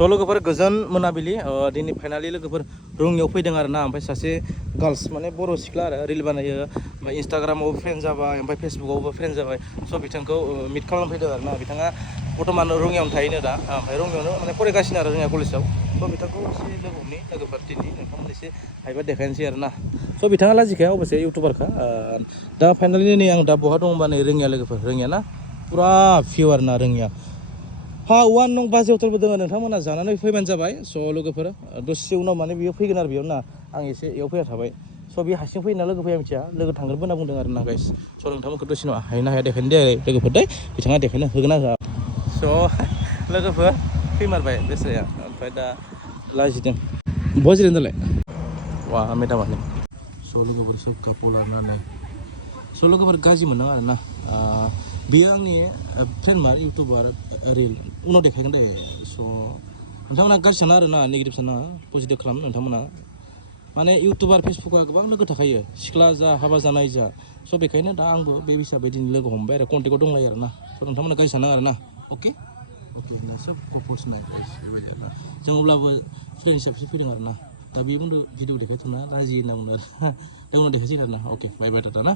लोगोफोर गोजोन मोनाबिलि दिनै फाइनालि लोगोफोर रङियाव फैदों आरो ना ओमफ्राय सासे गार्ल्स माने बर' सिख्ला आरो रिल बानायो ओमफ्राय इन्सटाग्रामावबो फ्रेन्ड जाबाय ओमफ्राय फेसबुकआवबो फ्रेन्ड जाबाय स' बिथांखौ मिट खालामफैदों आरो ना बिथाङा बर्थमान रङियावनो थायोनो दा ओमफ्राय रङियावनो माने फरायगासिनो आरो रङिया कलेजाव स' बिथांखौ एसे लोगोफोर दिनै नोंथांमोन एसे हायोबा देखायनोसै आरो ना स' बिथाङा लाजिखाया अबसे इउटुबारखा दा फाइनालि नै आं दा बहा दं होनबा नै रङिया लोगोफोर रङिया ना पुरा भिउ आरो ना रङिया हा 1 नं बाजै हटेलबो दङ नोंथांमोना जानानै फैबानो जाबाय स' लोगोफोर दसे उनाव माने बियो फैगोन आरो बेयाव ना आं एसे बेयाव फैना थाबाय स' बियो हारसिं फैना लोगो फैया मिथिया लोगो थांगोनबो होनना बुंदों आरो ना गाइस स' नोंथांमोनखौ दसे उनाव हायो ना हाया देखायनो दे लोगोफोर दै बिथाङा देखायनो होगोन आरो स' लोगोफोर फैमारबाय बेस्राया ओमफ्राय दा लाजिदों बहा जिरायनो दालाय वा मेदामानो स' लोगोफोर सोब कापल लानानै स' लोगोफोर गाज्रि मोनदों आरो ना बेयो आंनि फ्रेन्ड मार इउटुबार रिल उनाव देखायगोन दे स' नोंथांमोना गाज्रि साना आरो ना नेगेटिभ साना पजिटिभ खालाम नोंथांमोना माने इउटुबार फेसबुकआ गोबां लोगो थाखायो सिख्ला जा हाबा जानाय जा स' बेखायनो दा आंबो बे हिसाबै दिनै लोगो हमबाय आरो कन्टेक्टआव दंलायो आरो ना स' नोंथांमोना गाज्रि साना आरो ना अके ना सोब कपल्स नाय बेबायदि आरो ना जों अब्लाबो फ्रेन्ड हिसाबसो फैदों आरो ना दा बे बुंदों भिडिअ देखायथ'ना लाजियो होनना बुंदों आरो दा उनाव देखायसै आरो ना अके बाय बाय टाटा ना